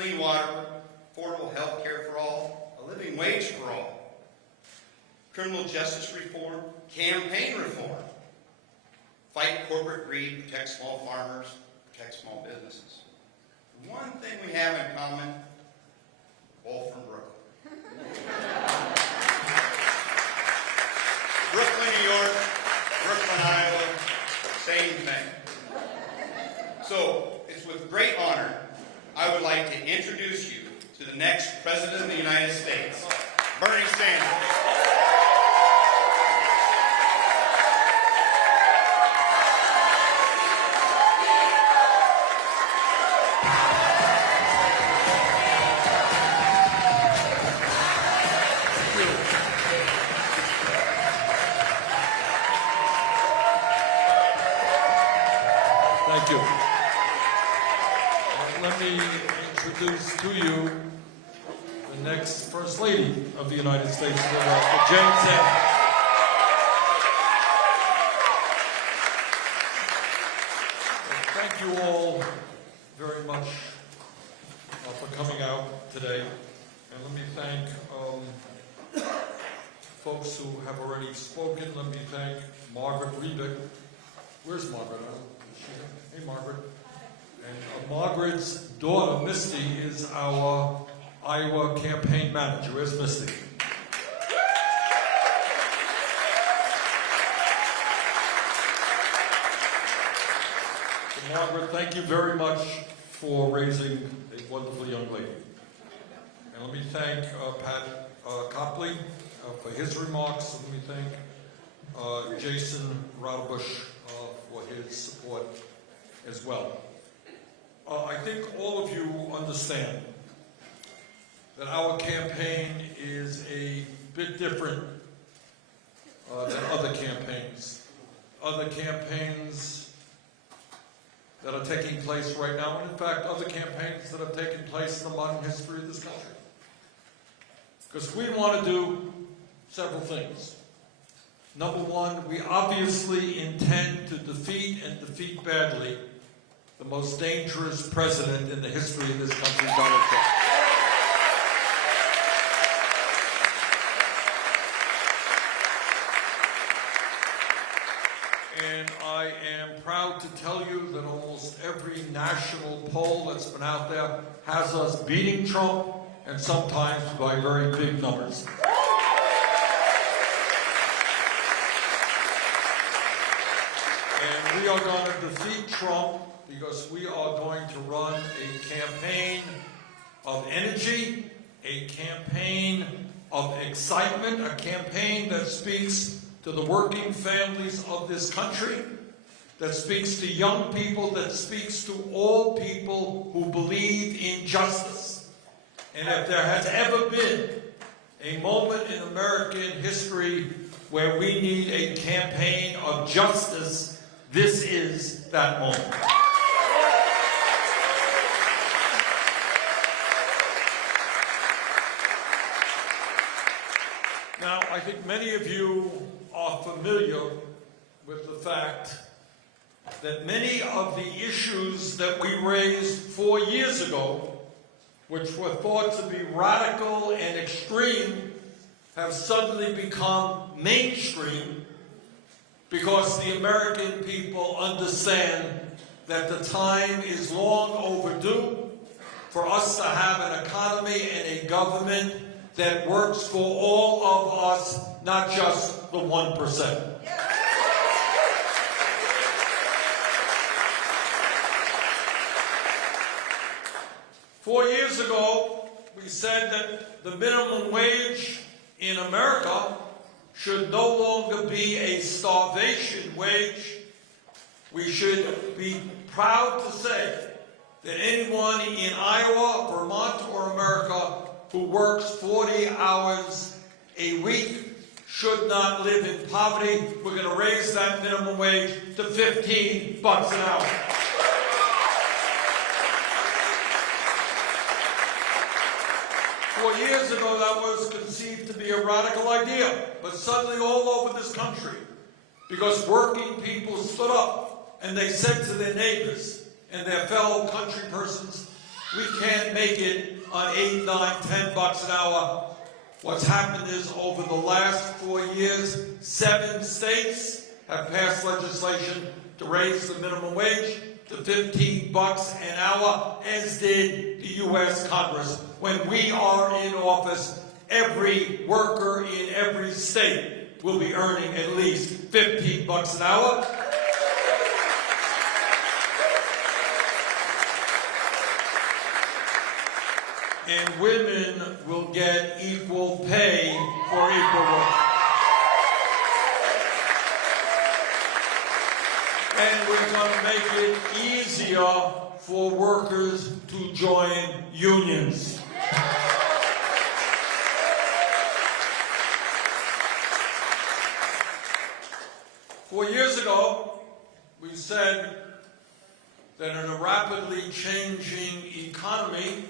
clean water, affordable health care for all, a living wage for all, criminal justice reform, campaign reform, fight corporate greed, protect small farmers, protect small businesses. One thing we have in common, all from Brooklyn. Brooklyn, New York, Brooklyn, Iowa, same thing. So, it's with great honor I would like to introduce you to the next President of the United States, Bernie Sanders. Thank you. Let me introduce to you the next First Lady of the United States of America, Jane Sanders. Thank you all very much for coming out today. And let me thank folks who have already spoken. Let me thank Margaret Rebick. Where's Margaret? Hey, Margaret. And Margaret's daughter, Misty, is our Iowa campaign manager. Where's Misty? So Margaret, thank you very much for raising a wonderful young lady. And let me thank Pat Copley for his remarks. And let me thank Jason Roudebush for his support as well. I think all of you understand that our campaign is a bit different than other campaigns. Other campaigns that are taking place right now, and in fact, other campaigns that have taken place in the modern history of this country. Because we want to do several things. Number one, we obviously intend to defeat and defeat badly the most dangerous president in the history of this country, Donald Trump. And I am proud to tell you that almost every national poll that's been out there has us beating Trump, and sometimes by very big numbers. And we are going to defeat Trump because we are going to run a campaign of energy, a campaign of excitement, a campaign that speaks to the working families of this country, that speaks to young people, that speaks to all people who believe in justice. And if there has ever been a moment in American history where we need a campaign of justice, this is that moment. Now, I think many of you are familiar with the fact that many of the issues that we raised 4 years ago, which were thought to be radical and extreme, have suddenly become mainstream because the American people understand that the time is long overdue for us to have an economy and a government that works for all of us, not just the 1%. Four years ago, we said that the minimum wage in America should no longer be a starvation wage. We should be proud to say that anyone in Iowa, Vermont, or America who works 40 hours a week should not live in poverty. We're going to raise that minimum wage to $15 an hour. Four years ago, that was conceived to be a radical idea, but suddenly all over this country, because working people stood up and they said to their neighbors and their fellow country persons, we can't make it on $8, $9, $10 an hour. What's happened is over the last 4 years, 7 states have passed legislation to raise the minimum wage to $15 an hour, as did the U.S. Congress. When we are in office, every worker in every state will be earning at least $15 an hour. And women will get equal pay for equal work. And we're going to make it easier for workers to join unions. Four years ago, we said that in a rapidly changing economy,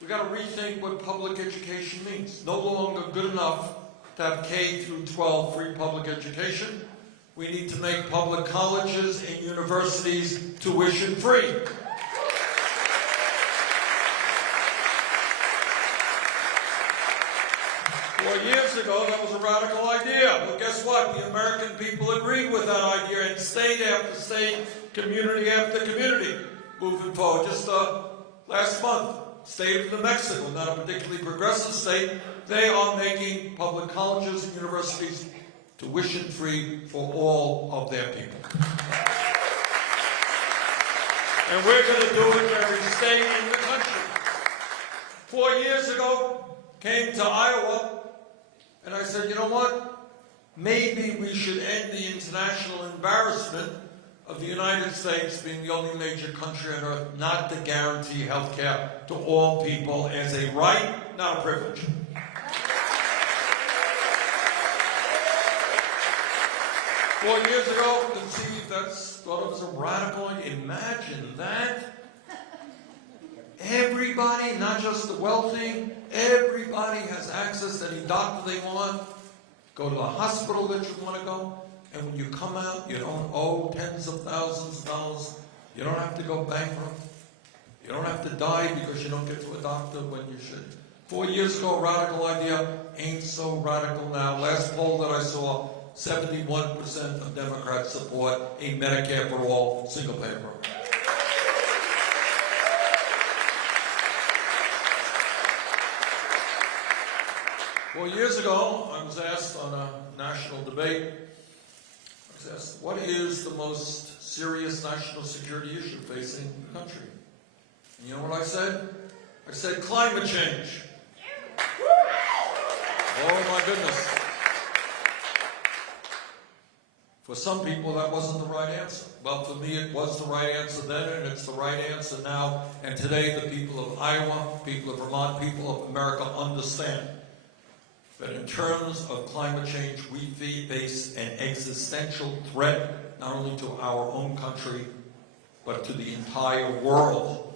we've got to rethink what public education means. No longer good enough to have K through 12 free public education. We need to make public colleges and universities tuition free. Years ago, that was a radical idea. Well, guess what? The American people agreed with that idea, and state after state, community after community, moving forward. Just last month, state of New Mexico, not a particularly progressive state, they are making public colleges and universities tuition-free for all of their people. And we're going to do it for every state in the country. 4 years ago, came to Iowa, and I said, you know what? Maybe we should end the international embarrassment of the United States being the only major country on earth not to guarantee health care to all people as a right, not a privilege. Four years ago, conceived, thought it was a radical idea. Imagine that. Everybody, not just the wealthy, everybody has access to any doctor they want. Go to the hospital that you want to go. And when you come out, you don't owe tens of thousands of dollars. You don't have to go bankrupt. You don't have to die because you don't get to a doctor when you should. 4 years ago, radical idea ain't so radical now. Last poll that I saw, 71% of Democrats support a Medicare for all single-payer program. Well, years ago, I was asked on a national debate, I was asked, what is the most serious national security issue facing the country? And you know what I said? I said climate change. Oh my goodness. For some people, that wasn't the right answer. Well, for me, it was the right answer then, and it's the right answer now. And today, the people of Iowa, people of Vermont, people of America understand that in terms of climate change, we face an existential threat, not only to our own country, but to the entire world.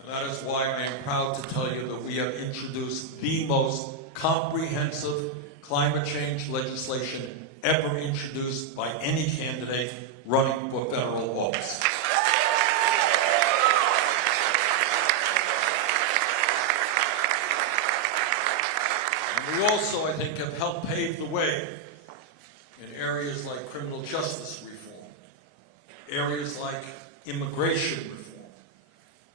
And that is why I am proud to tell you that we have introduced the most comprehensive climate change legislation ever introduced by any candidate running for federal office. And we also, I think, have helped pave the way in areas like criminal justice reform, areas like immigration reform,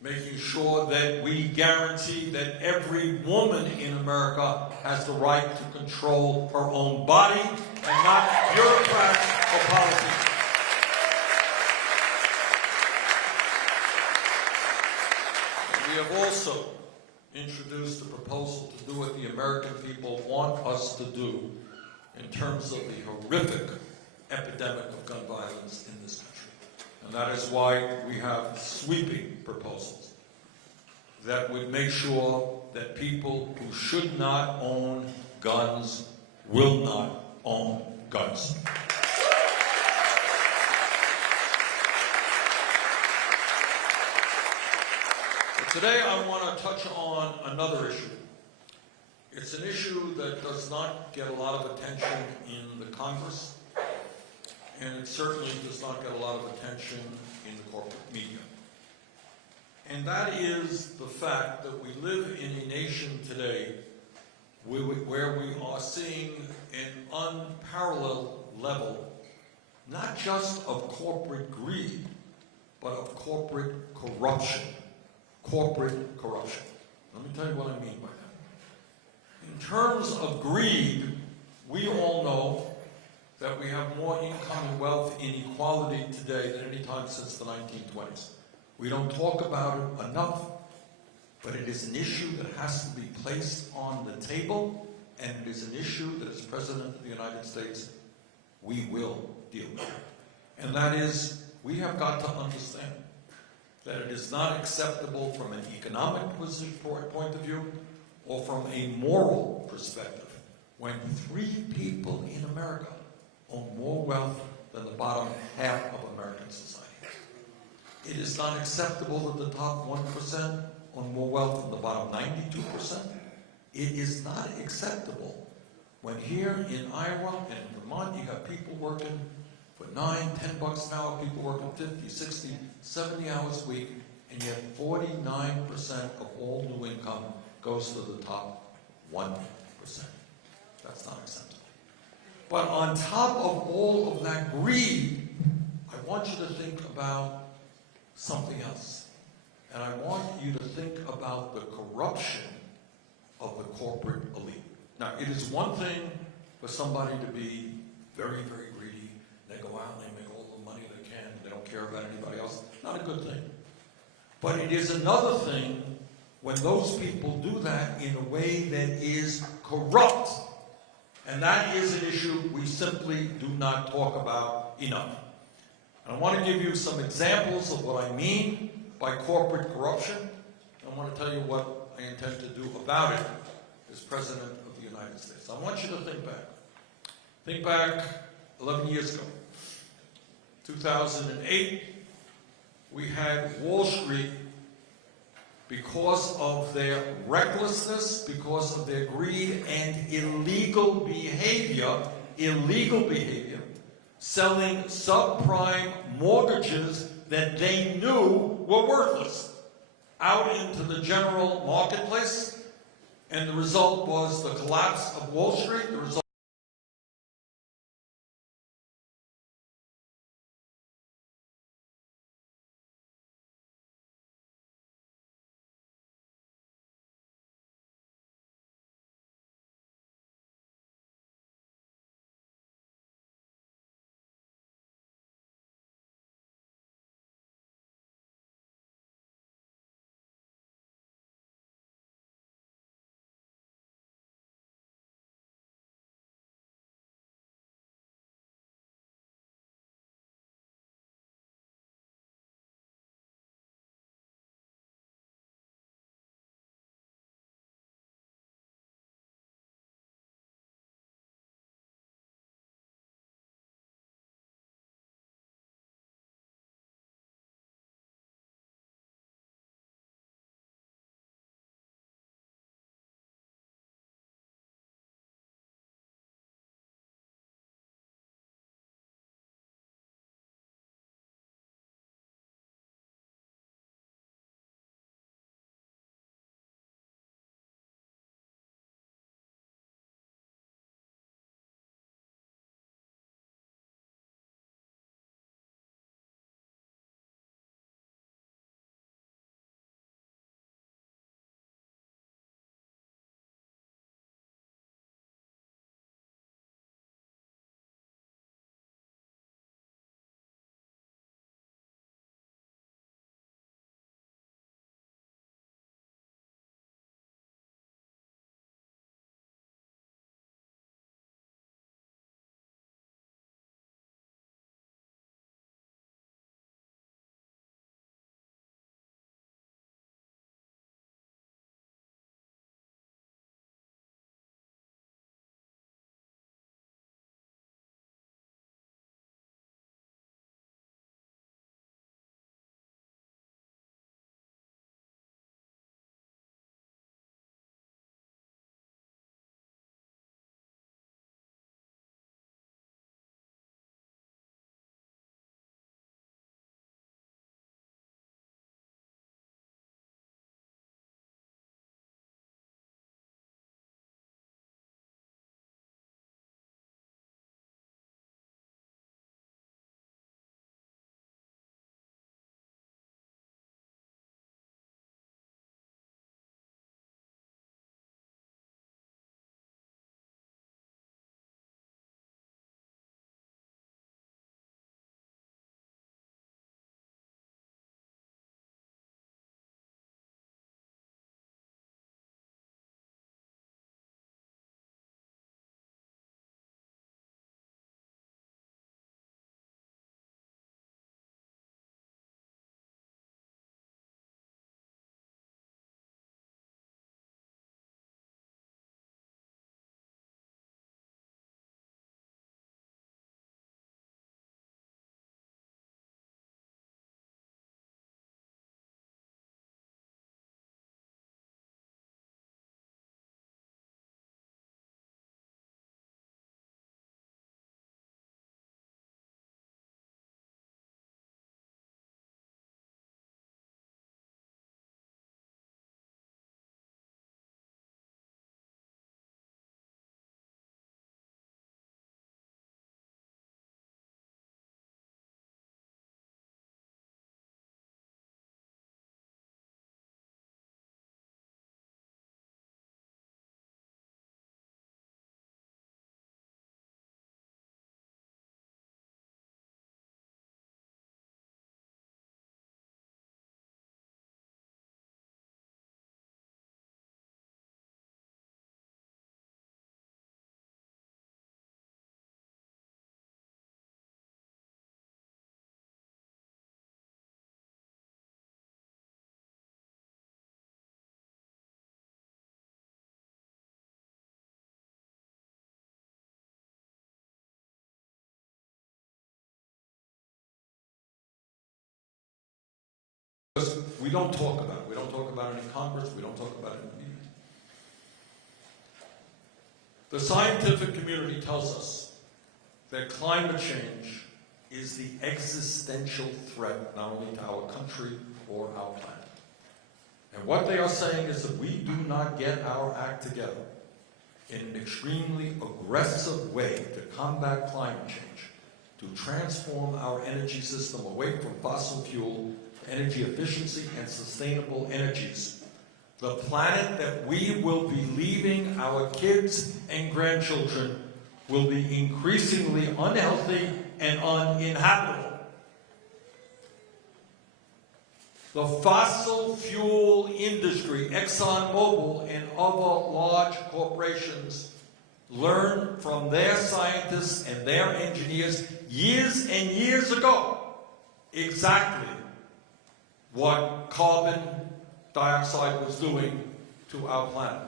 making sure that we guarantee that every woman in America has the right to control her own body and not bureaucrats or politicians. And we have also introduced a proposal to do what the American people want us to do in terms of the horrific epidemic of gun violence in this country. And that is why we have sweeping proposals that would make sure that people who should not own guns will not own guns. But today I want to touch on another issue. It's an issue that does not get a lot of attention in the Congress, and it certainly does not get a lot of attention in the corporate media. And that is the fact that we live in a nation today where we are seeing an unparalleled level, not just of corporate greed, but of corporate corruption. Corporate corruption. Let me tell you what I mean by that. In terms of greed, we all know that we have more income and wealth inequality today than any time since the 1920s. We don't talk about it enough, but it is an issue that has to be placed on the table, and it is an issue that as President of the United States, we will deal with. And that is, we have got to understand that it is not acceptable from an economic point of view or from a moral perspective when 3 people in America own more wealth than the bottom half of American society. It is not acceptable that the top 1% own more wealth than the bottom 92%. It is not acceptable when here in Iowa and in Vermont you have people working for $9, $10 an hour, people working 50, 60, 70 hours a week, and yet 49% of all new income goes to the top 1%. That's not acceptable. But on top of all of that greed, I want you to think about something else. And I want you to think about the corruption of the corporate elite. Now, it is one thing for somebody to be very, very greedy. They go out and they make all the money they can. They don't care about anybody else. Not a good thing. But it is another thing when those people do that in a way that is corrupt. And that is an issue we simply do not talk about enough. And I want to give you some examples of what I mean by corporate corruption. I want to tell you what I intend to do about it as President of the United States. I want you to think back. Think back 11 years ago, 2008, we had Wall Street, because of their recklessness, because of their greed and illegal behavior, selling subprime mortgages that they knew were worthless out into the general marketplace. And the result was the collapse of Wall Street. The result we don't talk about it. We don't talk about it in Congress. We don't talk about it in the media. The scientific community tells us that climate change is the existential threat not only to our country or our planet. And what they are saying is that we do not get our act together in an extremely aggressive way to combat climate change, to transform our energy system away from fossil fuel to energy efficiency and sustainable energies. The planet that we will be leaving our kids and grandchildren will be increasingly unhealthy and uninhabitable. The fossil fuel industry, ExxonMobil and other large corporations, learned from their scientists and their engineers years and years ago exactly what carbon dioxide was doing to our planet.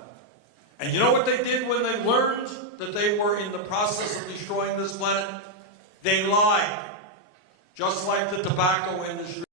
And you know what they did when they learned that they were in the process of destroying this planet? They lied, just like the tobacco industry.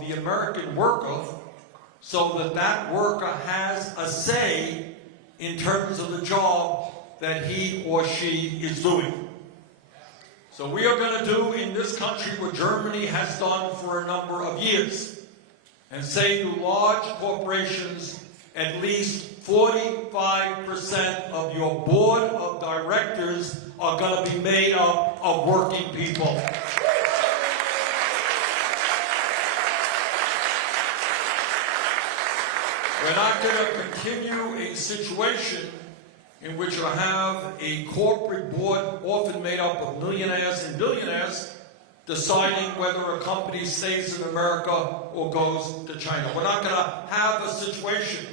the American worker so that that worker has a say in terms of the job that he or she is doing. So we are going to do in this country what Germany has done for a number of years and say to large corporations, at least 45% of your board of directors are going to be made up of working people. We're not going to continue a situation in which you have a corporate board often made up of millionaires and billionaires deciding whether a company stays in America or goes to China. We're not going to have a situation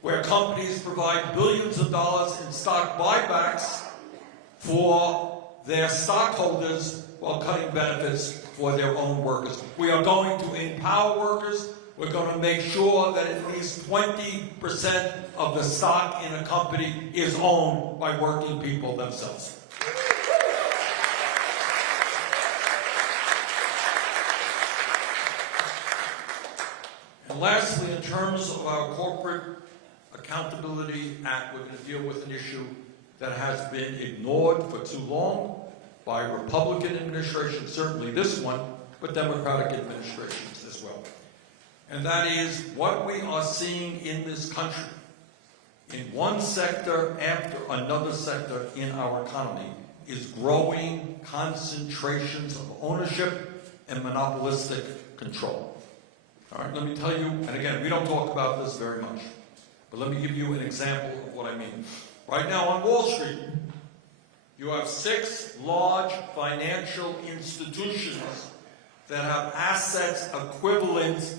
where companies provide billions of dollars in stock buybacks for their stockholders while cutting benefits for their own workers. We are going to empower workers. We're going to make sure that at least 20% of the stock in a company is owned by working people themselves. And lastly, in terms of our Corporate Accountability Act, we're going to deal with an issue that has been ignored for too long by Republican administrations, certainly this one, but Democratic administrations as well. And that is what we are seeing in this country, in one sector after another sector in our economy, is growing concentrations of ownership and monopolistic control. All right, let me tell you, and again, we don't talk about this very much, but let me give you an example of what I mean. Right now on Wall Street, you have 6 large financial institutions that have assets equivalent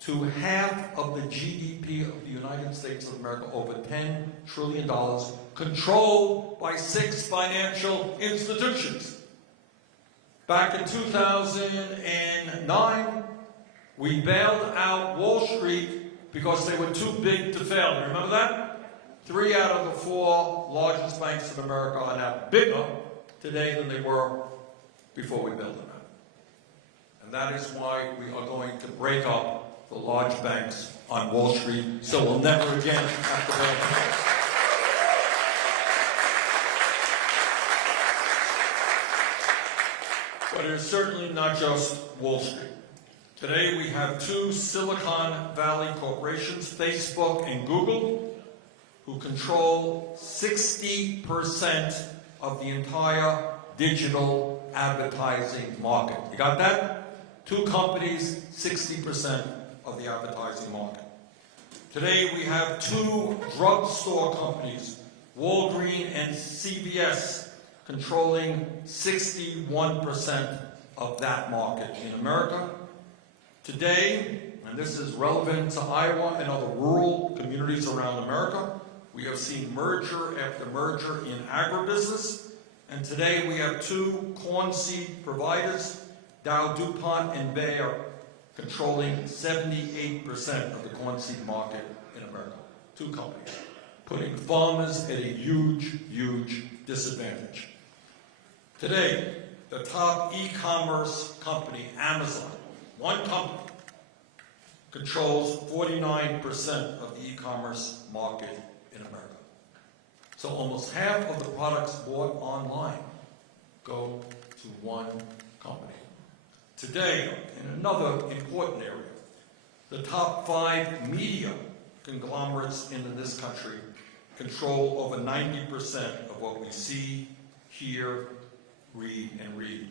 to half of the GDP of the United States of America, over $10 trillion, controlled by 6 financial institutions. Back in 2009, we bailed out Wall Street because they were too big to fail. You remember that? 3 out of the 4 largest banks in America are now bigger today than they were before we bailed them out. And that is why we are going to break up the large banks on Wall Street, so we'll never again have to bail them out. But it's certainly not just Wall Street. Today we have 2 Silicon Valley corporations, Facebook and Google, who control 60% of the entire digital advertising market. You got that? 2 companies, 60% of the advertising market. Today we have 2 drugstore companies, Walgreens and CVS, controlling 61% of that market in America. Today, and this is relevant to Iowa and other rural communities around America, we have seen merger after merger in agribusiness, and today we have 2 corn seed providers, Dow, DuPont, and Bayer, controlling 78% of the corn seed market in America. 2 companies, putting farmers at a huge, huge disadvantage. Today, the top e-commerce company, Amazon, one company, controls 49% of the e-commerce market in America. So almost half of the products bought online go to one company. Today, in another important area, the top 5 media conglomerates in this country control over 90% of what we see, hear, read, and read.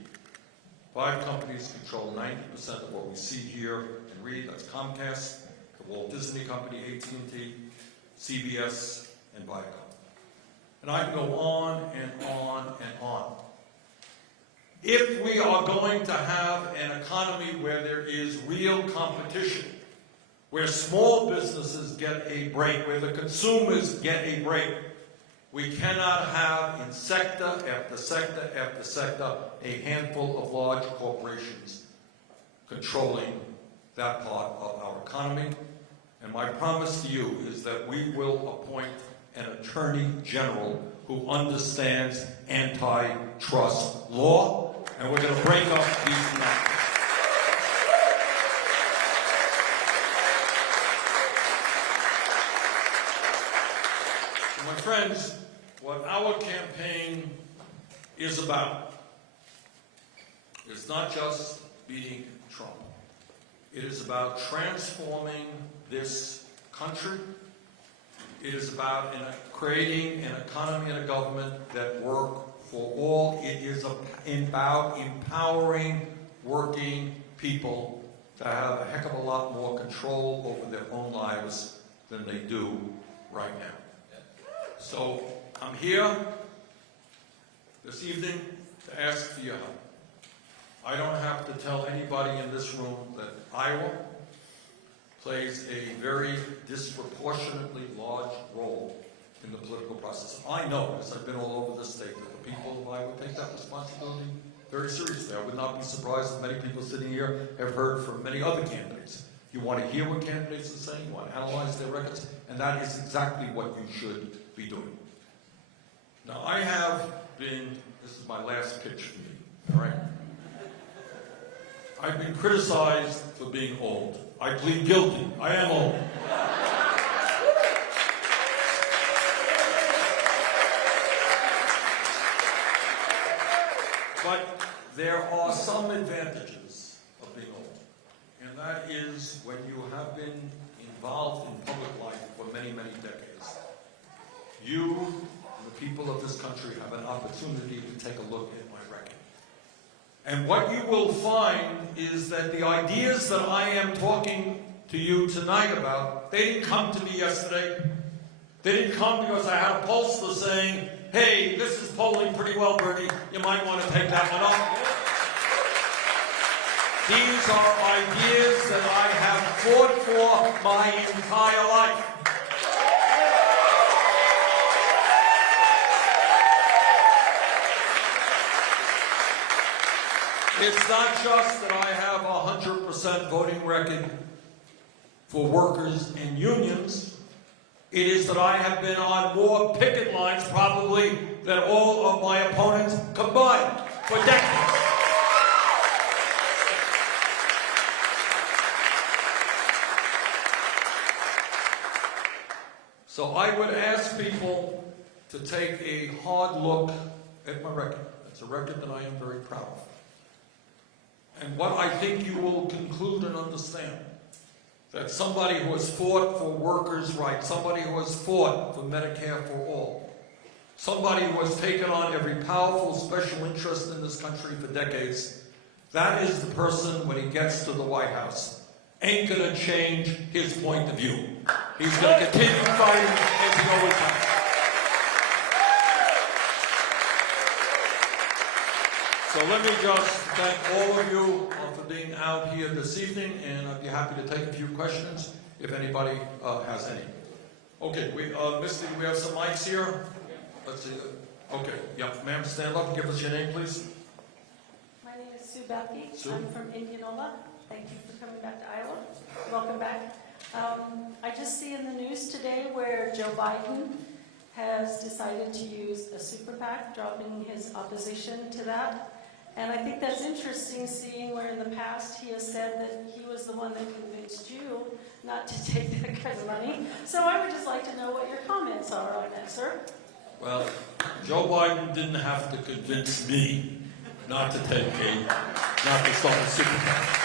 5 companies control 90% of what we see, hear, and read. That's Comcast, the Walt Disney Company, AT&T, CBS, and Viacom. And I can go on and on and on. If we are going to have an economy where there is real competition, where small businesses get a break, where the consumers get a break, we cannot have in sector after sector after sector a handful of large corporations controlling that part of our economy. And my promise to you is that we will appoint an attorney general who understands antitrust law, and we're going to break up these monopolies. friends, what our campaign is about is not just beating Trump. It is about transforming this country. It is about creating an economy and a government that work for all. It is about empowering working people to have a heck of a lot more control over their own lives than they do right now. So I'm here this evening to ask for your help. I don't have to tell anybody in this room that Iowa plays a very disproportionately large role in the political process. I know, as I've been all over the state, that the people of Iowa take that responsibility very seriously. I would not be surprised if many people sitting here have heard from many other candidates. You want to hear what candidates are saying, you want to analyze their records, and that is exactly what you should be doing. Now, I have been, this is my last pitch for you, all right? I've been criticized for being old. I plead guilty. I am old. But there are some advantages of being old. And that is when you have been involved in public life for many, many decades. You, the people of this country, have an opportunity to take a look at my record. And what you will find is that the ideas that I am talking to you tonight about, they didn't come to me yesterday. They didn't come because I had a pollster saying, hey, this is polling pretty well, Bernie. You might want to take that one off. These are ideas that I have fought for my entire life. It's not just that I have a 100% voting record for workers and unions. It is that I have been on more picket lines probably than all of my opponents combined for decades. So I would ask people to take a hard look at my record. It's a record that I am very proud of. And what I think you will conclude and understand, that somebody who has fought for workers' rights, somebody who has fought for Medicare for all, somebody who has taken on every powerful special interest in this country for decades, that is the person, when he gets to the White House, ain't going to change his point of view. He's going to continue fighting as he always has. So let me just thank all of you for being out here this evening, and I'd be happy to take a few questions if anybody has any. Okay, Misty, we have some mics here. Let's see. Okay, yeah, ma'am, stand up and give us your name, please. My name is Sue Becky. Sue? I'm from Indianola. Thank you for coming back to Iowa. Welcome back. I just see in the news today where Joe Biden has decided to use a super PAC, dropping his opposition to that. And I think that's interesting, seeing where in the past he has said that he was the one that convinced you not to take that kind of money. So I would just like to know what your comments are on that, sir. Well, Joe Biden didn't have to convince me not to start a super PAC.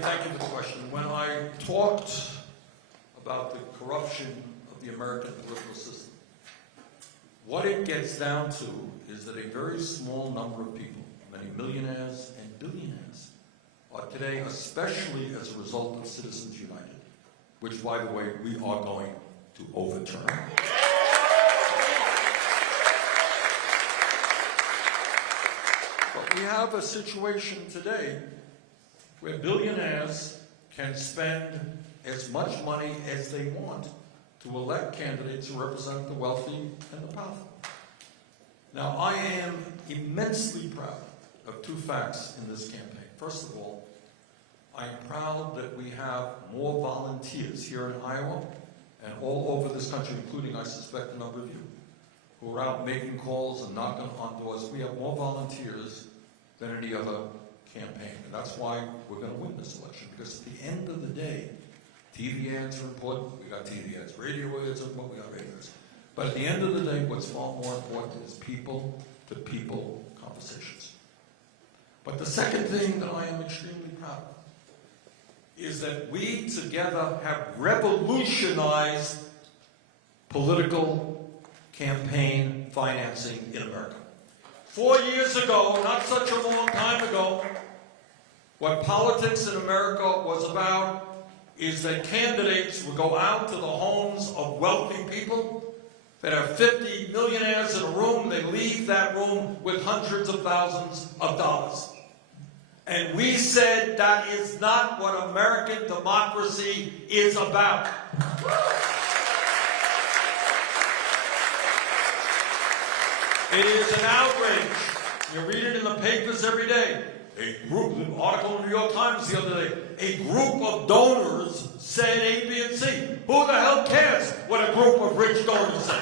Thank you for the question. When I talked about the corruption of the American political system, what it gets down to is that a very small number of people, many millionaires and billionaires, are today, especially as a result of Citizens United, which, by the way, we are going to overturn. But we have a situation today where billionaires can spend as much money as they want to elect candidates who represent the wealthy and the powerful. Now, I am immensely proud of two facts in this campaign. First of all, I am proud that we have more volunteers here in Iowa and all over this country, including, I suspect, a number of you, who are out making calls and knocking on doors. We have more volunteers than any other campaign. And that's why we're going to win this election, because at the end of the day, TV ads are important. We got TV ads. Radio ads are important. We got radio ads. But at the end of the day, what's far more important is people-to-people conversations. But the second thing that I am extremely proud of is that we together have revolutionized political campaign financing in America. 4 years ago, not such a long time ago, what politics in America was about is that candidates would go out to the homes of wealthy people that have 50 millionaires in a room. They leave that room with hundreds of thousands of dollars. And we said that is not what American democracy is about. It is an outrage. You read it in the papers every day. An article in the New York Times the other day, a group of donors said A, B, and C. Who the hell cares what a group of rich donors say?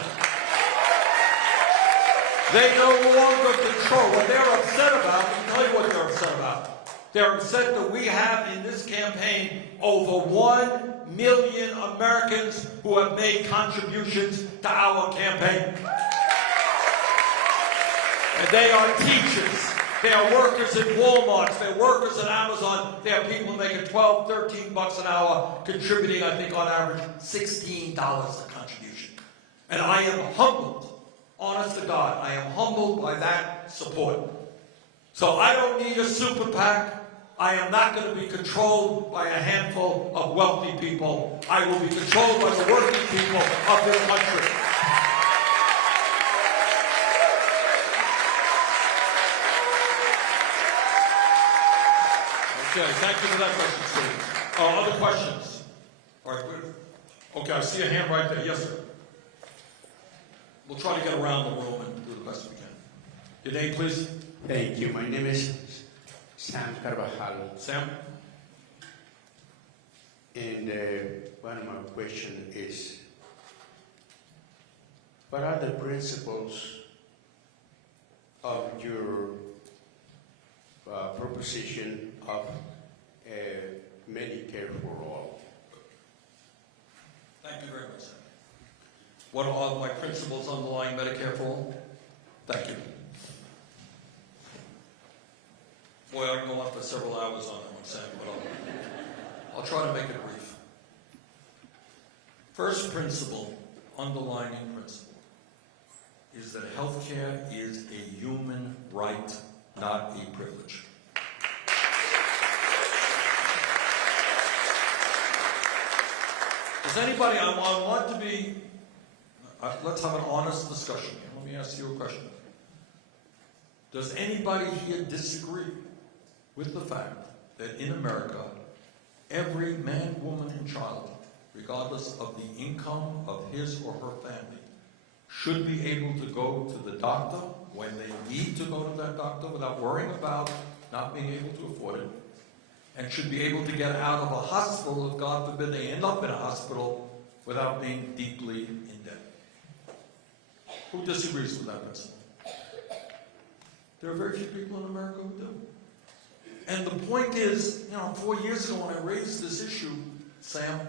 They no longer control. What they're upset about, I'll tell you what they're upset about. They're upset that we have in this campaign over 1 million Americans who have made contributions to our campaign. And they are teachers. They are workers at Walmart. They're workers at Amazon. They are people making $12, $13 an hour, contributing, I think, on average, $16 a contribution. And I am humbled, honest to God, I am humbled by that support. So I don't need a super PAC. I am not going to be controlled by a handful of wealthy people. I will be controlled by the working people of this country. Okay, thank you for that question, Steve. Other questions? All right, okay, I see a hand right there. Yes, sir. We'll try to get around the room and do the best we can. Your name, please? Thank you. My name is Sam Carvajal. Sam? And one of my questions is, what are the principles of your proposition of Medicare for all? Thank you very much, Sam. What are my principles underlying Medicare for all? Thank you. Boy, I can go on for several hours on that one, Sam, but I'll try to make it brief. First principle, underlying principle, is that healthcare is a human right, not a privilege. Does anybody, I want to be, let's have an honest discussion here. Let me ask you a question. Does anybody here disagree with the fact that in America, every man, woman, and child, regardless of the income of his or her family, should be able to go to the doctor when they need to go to that doctor without worrying about not being able to afford it, and should be able to get out of a hospital if, God forbid, they end up in a hospital without being deeply in debt? Who disagrees with that principle? There are very few people in America who do. And the point is, 4 years ago when I raised this issue, Sam,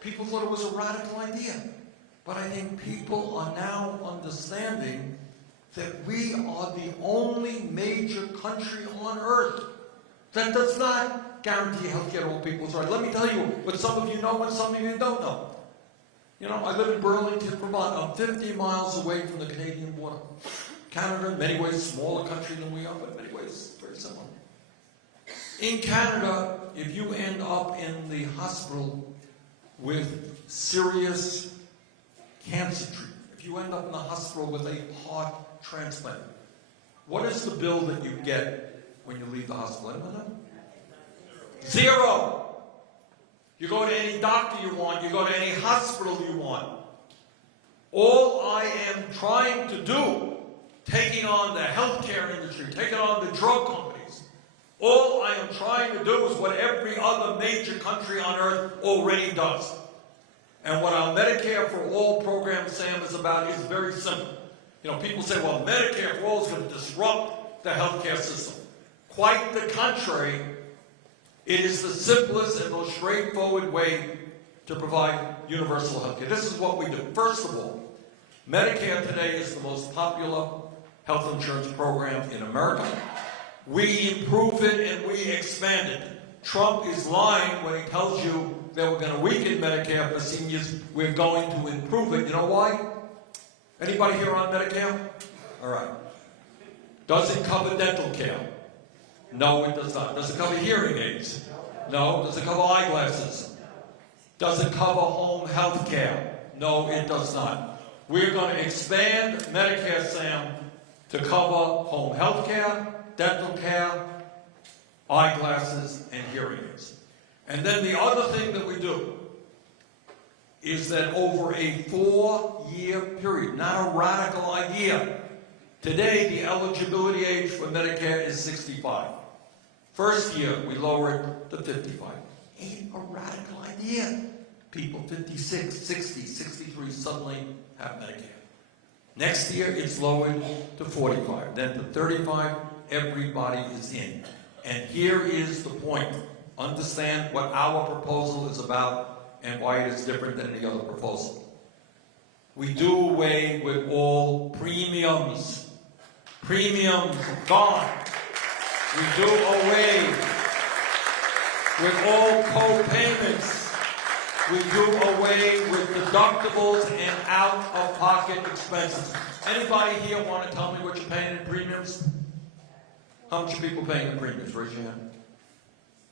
people thought it was a radical idea. But I think people are now understanding that we are the only major country on earth that does not guarantee health care to all people's rights. Let me tell you what some of you know and some of you don't know. I live in Burlington, Vermont. I'm 50 miles away from the Canadian border. Canada, in many ways, smaller country than we are, but in many ways, very similar. In Canada, if you end up in the hospital with serious cancer treatment, if you end up in the hospital with a heart transplant, what is the bill that you get when you leave the hospital? Anyone know? Zero. You go to any doctor you want, you go to any hospital you want. All I am trying to do, taking on the healthcare industry, taking on the drug companies, all I am trying to do is what every other major country on earth already does. And what our Medicare for All program, Sam, is about is very simple. People say, well, Medicare for All is going to disrupt the healthcare system. Quite the contrary. It is the simplest and most straightforward way to provide universal health care. This is what we do. First of all, Medicare today is the most popular health insurance program in America. We improve it and we expand it. Trump is lying when he tells you that we're going to weaken Medicare for seniors. We're going to improve it. You know why? Anybody here on Medicare? All right. Does it cover dental care? No, it does not. Does it cover hearing aids? No. Does it cover eyeglasses? Does it cover home health care? No, it does not. We're going to expand Medicare, Sam, to cover home health care, dental care, eyeglasses, and hearing aids. And then the other thing that we do is that over a 4-year period, not a radical idea, today the eligibility age for Medicare is 65. First year, we lower it to 55. Ain't a radical idea. People 56, 60, 63 suddenly have Medicare. Next year, it's lowered to 45. Then to 35, everybody is in. And here is the point. Understand what our proposal is about and why it is different than any other proposal. We do away with all premiums. Premiums gone. We do away with all co-payments. We do away with deductibles and out-of-pocket expenses. Anybody here want to tell me what you're paying in premiums? How much are people paying in premiums? Raise your hand.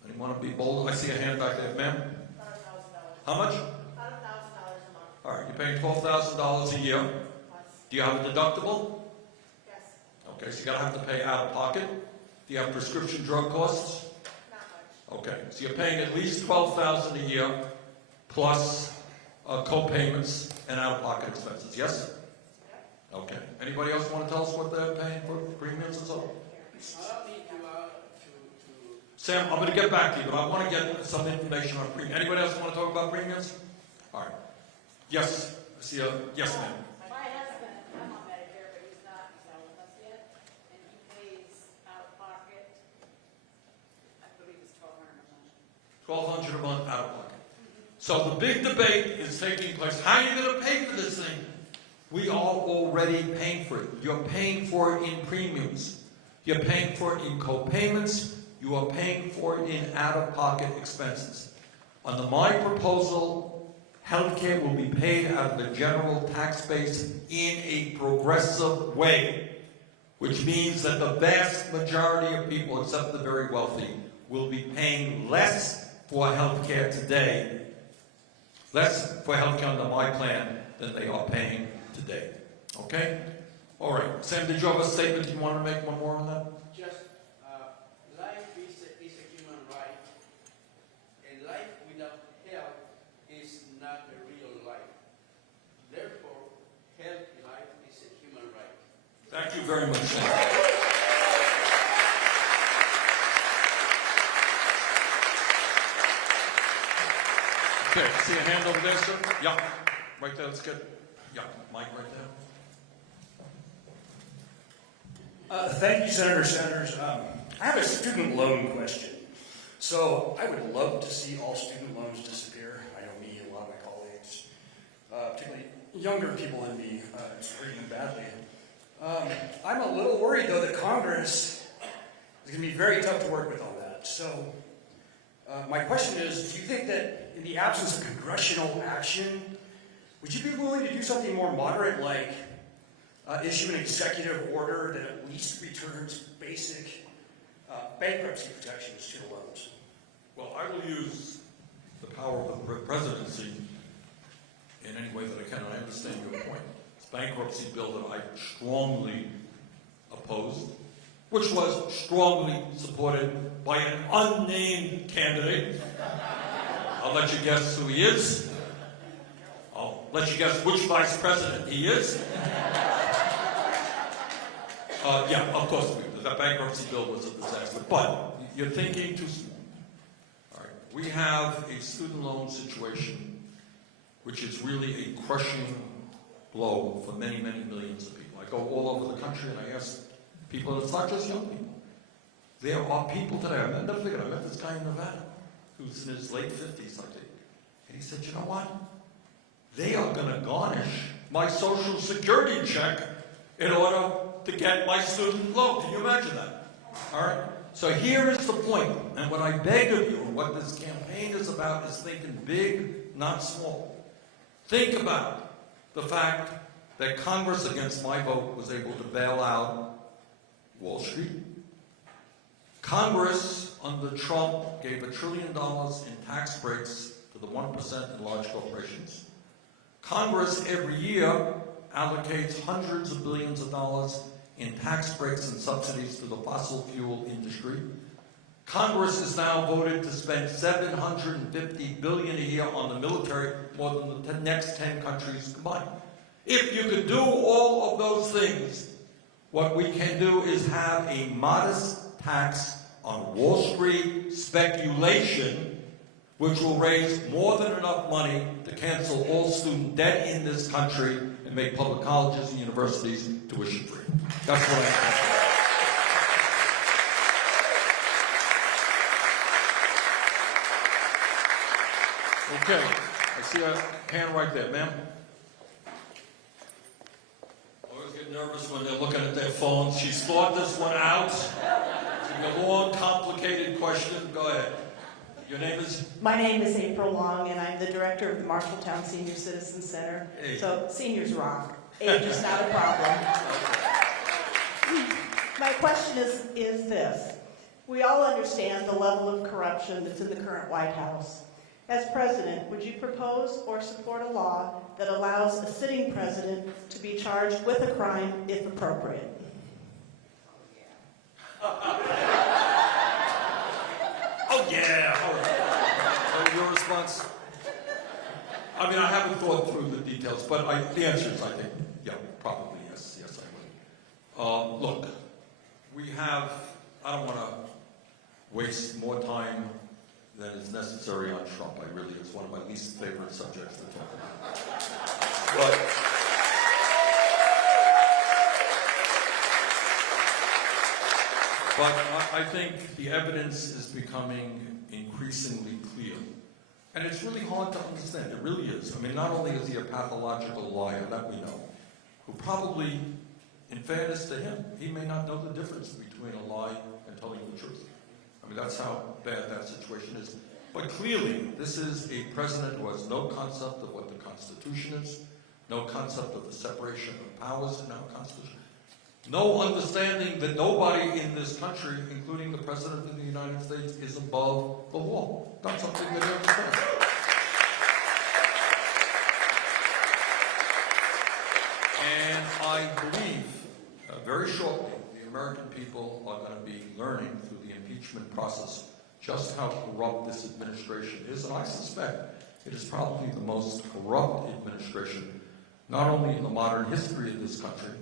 Anyone want to be bold? I see a hand back there, ma'am. $1,000. How much? $1,000 a month. All right, you're paying $12,000 a year. Yes. Do you have a deductible? Yes. Okay, so you're going to have to pay out of pocket. Do you have prescription drug costs? Not much. Okay, so you're paying at least $12,000 a year plus co-payments and out-of-pocket expenses. Yes? Yep. Okay. Anybody else want to tell us what they're paying for premiums and so on? Sam, I'm going to get back to you, but I want to get some information on premiums. Anybody else want to talk about premiums? All right. Yes. I see a yes, ma'am. My husband, I'm on Medicare, but he's not, he's not with us yet, and he pays out of pocket, I believe it's $1,200 a month. $1,200 a month out of pocket. So the big debate is taking place. How are you going to pay for this thing? We are already paying for it. You're paying for it in premiums. You're paying for it in co-payments. You are paying for it in out-of-pocket expenses. Under my proposal, healthcare will be paid out of the general tax base in a progressive way, which means that the vast majority of people, except the very wealthy, will be paying less for healthcare today, less for healthcare under my plan than they are paying today. Okay? All right. Sam, did you have a statement you want to make one more on that? Just life is a human right, and life without health is not a real life. Therefore, healthy life is a human right. Thank you very much, Sam. Okay, see a hand over there, sir? Yeah, right there. Let's get, Mike right there. Thank you, Senator Sanders. I have a student loan question. So I would love to see all student loans disappear. I know me, a lot of my colleagues, particularly younger people than me, it's hurting them badly. I'm a little worried, though, that Congress is going to be very tough to work with on that. So my question is, do you think that in the absence of congressional action, would you be willing to do something more moderate, like issue an executive order that at least returns basic bankruptcy protections to the loans? Well, I will use the power of the presidency in any way that I can. I understand your point. It's a bankruptcy bill that I strongly opposed, which was strongly supported by an unnamed candidate. I'll let you guess who he is. I'll let you guess which vice president he is. Yeah, of course, that bankruptcy bill was a disaster. But you're thinking too small. All right, we have a student loan situation which is really a crushing blow for many, many millions of people. I go all over the country and I ask people, and it's not just young people. There are people today, I'll never forget, I met this guy in Nevada who's in his late 50s, I think. And he said, you know what? They are going to garnish my Social Security check in order to get my student loan. Can you imagine that? All right? So here is the point. And what I beg of you, and what this campaign is about, is thinking big, not small. Think about the fact that Congress, against my vote, was able to bail out Wall Street. Congress, under Trump, gave $1 trillion in tax breaks to the 1% in large corporations. Congress, every year, allocates hundreds of billions of dollars in tax breaks and subsidies to the fossil fuel industry. Congress has now voted to spend $750 billion a year on the military, more than the next 10 countries combined. If you can do all of those things, what we can do is have a modest tax on Wall Street speculation, which will raise more than enough money to cancel all student debt in this country and make public colleges and universities tuition-free. That's what I think. Okay, I see a hand right there, ma'am. I always get nervous when they're looking at their phones. She's thought this one out. It's a long, complicated question. Go ahead. Your name is? My name is April Long, and I'm the director of the Marshalltown Senior Citizen Center. Hey. So seniors rock. Age is not a problem. My question is this. We all understand the level of corruption that's in the current White House. As president, would you propose or support a law that allows a sitting president to be charged with a crime if appropriate? Oh, yeah. All right. So your response? I mean, I haven't thought through the details, but the answer is, I think, yeah, probably yes. Yes, I would. Look, we have, I don't want to waste more time than is necessary on Trump. It's one of my least favorite subjects to talk about. But I think the evidence is becoming increasingly clear. And it's really hard to understand. It really is. I mean, not only is he a pathological liar, that we know, who probably, in fairness to him, he may not know the difference between a lie and telling the truth. I mean, that's how bad that situation is. But clearly, this is a president who has no concept of what the Constitution is, no concept of the separation of powers in our Constitution, no understanding that nobody in this country, including the President of the United States, is above the law. Not something that he understands. And I believe, very shortly, the American people are going to be learning through the impeachment process just how corrupt this administration is. And I suspect it is probably the most corrupt administration, not only in the modern history of this country,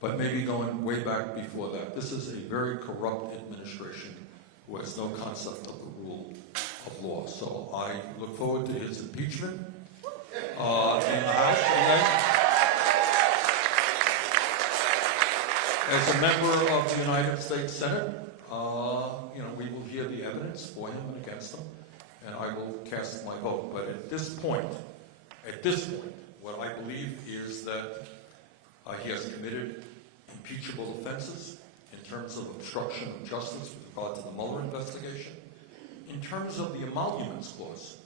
but maybe going way back before that. This is a very corrupt administration who has no concept of the rule of law. So I look forward to his impeachment in the House. And then, as a member of the United States Senate, we will hear the evidence for him and against him, and I will cast my vote. But at this point, what I believe is that he has committed impeachable offenses in terms of obstruction of justice with regard to the Mueller investigation. In terms of the emoluments clause,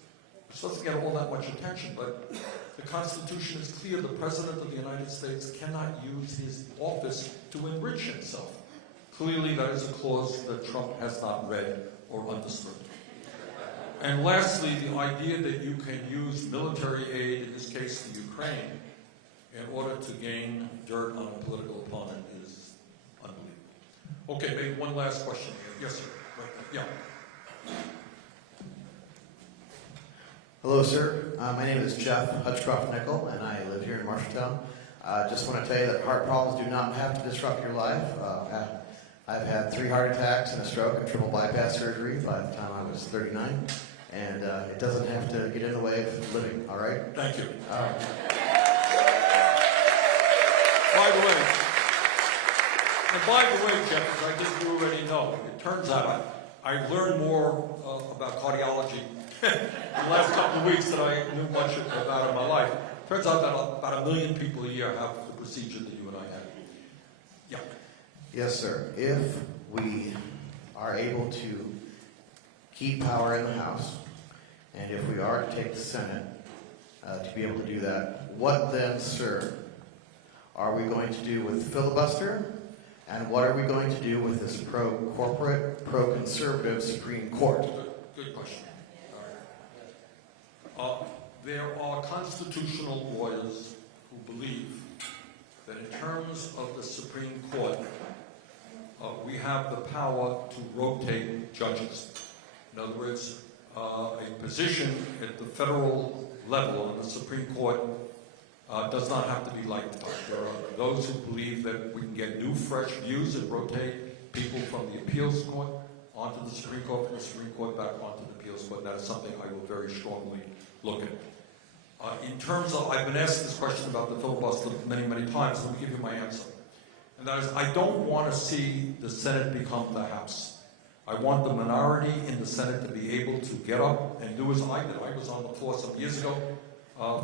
which doesn't get all that much attention, but the Constitution is clear: the President of the United States cannot use his office to enrich himself. Clearly, that is a clause that Trump has not read or understood. And lastly, the idea that you can use military aid, in this case the Ukraine, in order to gain dirt on a political opponent is unbelievable. Okay, maybe one last question here. Yes, sir. Yeah. Hello, sir. My name is Jeff Hutchcroft-Nickel, and I live here in Marshalltown. Just want to tell you that heart problems do not have to disrupt your life. I've had 3 heart attacks and a stroke and triple bypass surgery by the time I was 39, and it doesn't have to get in the way of living, all right? Thank you. By the way, Jeff, as I think you already know, it turns out I've learned more about cardiology the last couple of weeks that I knew much about in my life. Turns out that about 1 million people a year have the procedure that you and I have. Yeah. Yes, sir. If we are able to keep power in the House, and if we are to take the Senate to be able to do that, what then, sir, are we going to do with filibuster? And what are we going to do with this pro-corporate, pro-conservative Supreme Court? Good question. There are constitutional lawyers who believe that in terms of the Supreme Court, we have the power to rotate judges. In other words, a position at the federal level on the Supreme Court does not have to be liked by. There are those who believe that we can get new, fresh views and rotate people from the appeals court onto the Supreme Court, from the Supreme Court back onto the appeals court. That is something I will very strongly look at. In terms of, I've been asked this question about the filibuster many, many times. Let me give you my answer. And that is, I don't want to see the Senate become the House. I want the minority in the Senate to be able to get up and do as I did. I was on the floor some years ago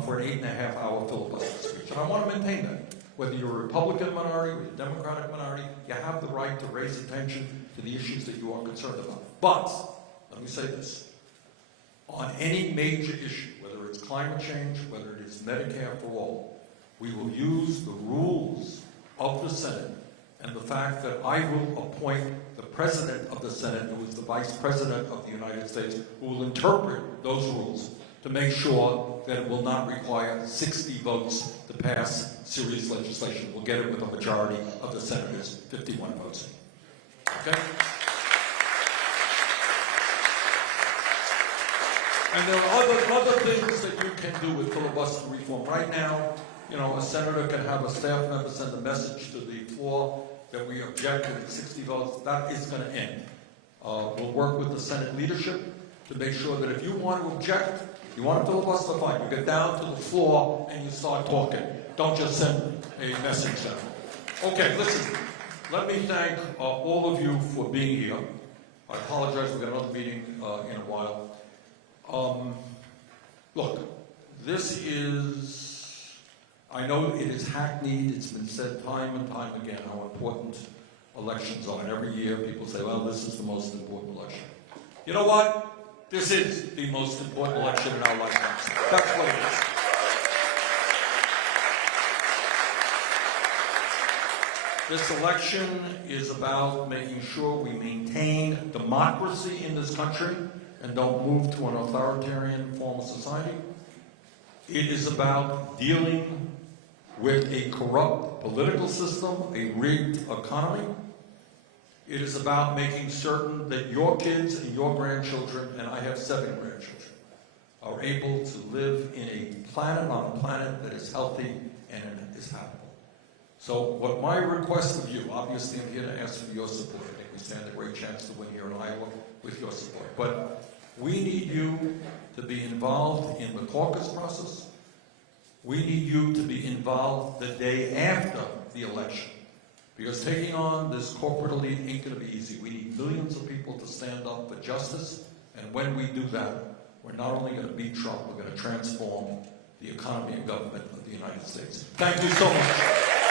for an 8.5-hour filibuster speech. And I want to maintain that. Whether you're a Republican minority or a Democratic minority, you have the right to raise attention to the issues that you are concerned about. But, let me say this, on any major issue, whether it's climate change, whether it is Medicare for all, we will use the rules of the Senate and the fact that I will appoint the President of the Senate, who is the Vice President of the United States, who will interpret those rules to make sure that it will not require 60 votes to pass serious legislation. We'll get it with a majority of the senators, 51 votes. Okay? And there are other things that you can do with filibuster reform. Right now, you know, a senator can have a staff member send a message to the floor that we object to the 60 votes. That is going to end. We'll work with the Senate leadership to make sure that if you want to object, you want to filibuster, fine. You get down to the floor and you start talking. Don't just send a message down. Okay, listen. Let me thank all of you for being here. I apologize, we've got another meeting in a while. Look, this is, I know it is hackneyed, it's been said time and time again how important elections are. And every year people say, well, this is the most important election. You know what? This is the most important election in our lifetimes. That's what it is. This election is about making sure we maintain democracy in this country and don't move to an authoritarian form of society. It is about dealing with a corrupt political system, a rigged economy. It is about making certain that your kids and your grandchildren, and I have 7 grandchildren, are able to live in a planet, on a planet that is healthy and is habitable. So what my request of you, obviously I'm here to ask for your support. I think we stand a great chance to win here in Iowa with your support. But we need you to be involved in the caucus process. We need you to be involved the day after the election. Because taking on this corporate elite ain't going to be easy. We need millions of people to stand up for justice. And when we do that, we're not only going to beat Trump, we're going to transform the economy and government of the United States. Thank you so much.